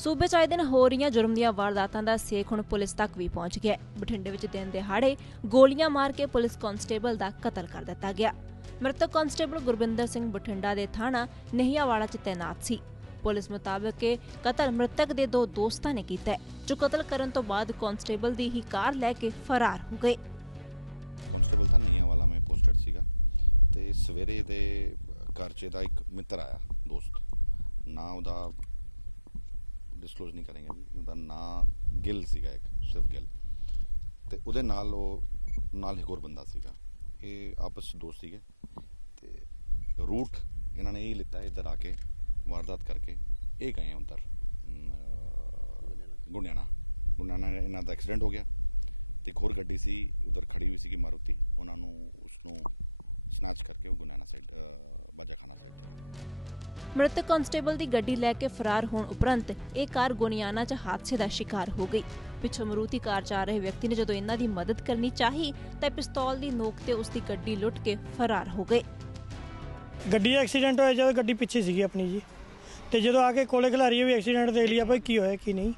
ਸੂਬੇ 'ਚ ਆਏ ਦਿਨ ਹੋ ਰਹੀਆਂ ਜੁਰਮ ਦੀਆਂ ਵਾਰਦਾਤਾਂ ਦਾ ਸੇਖ ਹੁਣ ਪੁਲਿਸ ਤੱਕ ਵੀ ਪਹੁੰਚ ਗਿਆ ਬਠਿੰਡੇ ਵਿੱਚ ਦਿਨ ਦਿਹਾੜੇ ਗੋਲੀਆਂ ਮਾਰ ਕੇ ਪੁਲਿਸ ਕਾਂਸਟੇਬਲ ਦਾ ਕਤਲ ਕਰ ਦਿੱਤਾ ਗਿਆ। ਮ੍ਰਿਤਕ ਕਾਂਸਟੇਬਲ ਗੁਰਬਿੰਦਰ ਸਿੰਘ ਬਠਿੰਡਾ ਦੇ ਥਾਣਾ ਨਹੀਂਆਵਾਲਾ 'ਚ ਤੈਨਾਤ ਸੀ। ਪੁਲਿਸ ਮੁਤਾਬਕ ਕਤਲ ਮ੍ਰਿਤਕ ਦੇ ਦੋ ਦੋਸਤਾਂ ਨੇ ਕੀਤਾ ਜੋ ਕਤਲ ਕਰਨ ਤੋਂ ਬਾਅਦ ਕਾਂਸਟੇਬਲ ਦੀ ਹੀ ਕਾਰ ਲੈ ਕੇ ਫਰਾਰ ਹੋ ਗਏ। ਕਾਂਸਟੇਬਲ ਤਾਂ ਨਈਆਂ ਮੈਂ ਪੋਸਟਡ ਸੀਗਾ ਤੇ ਸਵੇਰੇ ਦੇ ਘਰ 'ਚ ਦਾ ਇੱਕ ਮਿੱਤਰ ਆਇਆ, ਦੋਸਤ। ਨਾਂ ਉਹਦਾ ਡਿਸਕਲੋਜ਼ ਨਹੀਂ ਕਰਾਂਗੇ ਵੀ ਉਹਦਾ ਨਾਂ ਗਿੱਲ ਸੀਗਾ ਇੱਕ, ਸਿਰਫ ਗਿੱਲ। ਤੇ ਉਹਦੇ ਨਾਲ ਉਹ, ਨਾਲ ਇੱਕ ਹੋਰ ਬੰਦਾ ਸੀਗਾ। ਇਹ ਆਪਸ 'ਚ ਦੋਸਤ ਸੀਗੇ। ਤੇ ਰੂਟ, ਇਹਨਾਂ ਨੇ ਇਹ ਲਿੱਤਾ ਇੱਧਰ ਆ ਕੇ, ਵਾਰਦਾਤ ਕਰਕੇ। ਇਹ ਗਏ ਉਧਰ ਗੁੰਡਿਆਣਾ। ਗੁੰਡਿਆਣਾ ਇਹਨਾਂ ਦਾ ਐਕਸੀਡੈਂਟ ਹੋ ਗਿਆ। ਤੇ ਇੱਕ ਹੋਰ ਗੱਡੀ ਸੀ, ਉਧਰ ਖੜੀ ਹੋਈ ਸੀਗੀ ਮਾਰੂਤੀ। ਉਹਨਾਂ ਨੂੰ ਉਸ ਨੂੰ ਸਨੈਚ ਕਰਕੇ ਉਹ ਗੁਨਾਨਾ ਸਾਈਡ ਬਾਜਾਖਾਨਾ ਸਾਈਡ ਚਲੇ ਗਏ। ਮ੍ਰਿਤਕ ਕਾਂਸਟੇਬਲ ਦੀ ਗੱਡੀ ਲੈ ਕੇ ਫਰਾਰ ਹੋਣ ਉਪਰੰਤ ਇਹ ਕਾਰ ਗੋਨੀਆਨਾ 'ਚ ਹਾਦਸੇ ਦਾ ਸ਼ਿਕਾਰ ਹੋ ਗਈ। ਪਿੱਛੋਂ ਮਰੂਤੀ ਕਾਰ 'ਚ ਆ ਰਹੇ ਵਿਅਕਤੀ ਨੇ ਜਦੋਂ ਇਹਨਾਂ ਦੀ ਮਦਦ ਕਰਨੀ ਚਾਹੀ ਤਾਂ ਪਿਸਤੌਲ ਦੀ ਨੋਕ ਤੇ ਉਸ ਦੀ ਗੱਡੀ ਲੁੱਟ ਕੇ ਫਰਾਰ ਹੋ ਗਏ। ਗੱਡੀ ਐਕਸੀਡੈਂਟ ਹੋਇਆ ਜਦੋਂ ਗੱਡੀ ਪਿੱਛੇ ਸੀਗੀ ਆਪਣੀ ਜੀ। ਤੇ ਜਦੋਂ ਆ ਕੇ ਕੋਲੇ ਖਿਲਾਰੀ ਵੀ ਐਕਸੀਡੈਂਟ ਦੇਖ ਲਿਆ ਭਾਈ ਕੀ ਹੋਇਆ ਕੀ ਨਹੀਂ।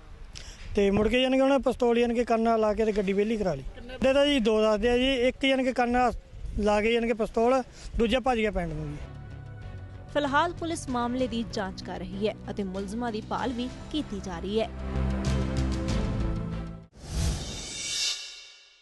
ਤੇ ਮੁੜ ਕੇ ਜਾਨ ਕੇ ਉਹਨੇ ਪਿਸਤੌਲ ਜਾਨ ਕੇ ਕੰਨ ਨਾਲ ਲਾ ਕੇ ਤੇ ਗੱਡੀ ਵਿਹਲੀ ਕਰਾ ਲਈ। ਦੇ ਤਾਂ ਜੀ ਦੋ ਦੱਸਦੇ ਆ ਜੀ ਇੱਕ ਜਾਨ ਕੇ ਕੰਨ ਨਾਲ ਲਾ ਕੇ ਜਾਨ ਪਿਸਤੌਲ, ਦੂਜਾ ਭੱਜ ਗਿਆ ਪੈਂਡ ਨੂੰ ਜੀ ਫਿਲਹਾਲ ਪੁਲਿਸ ਮਾਮਲੇ ਦੀ ਜਾਂਚ ਕਰ ਰਹੀ ਹੈ ਅਤੇ ਮੁਲਜ਼ਮਾਂ ਦੀ ਭਾਲ ਵੀ ਕੀਤੀ ਜਾ ਰਹੀ ਹੈ।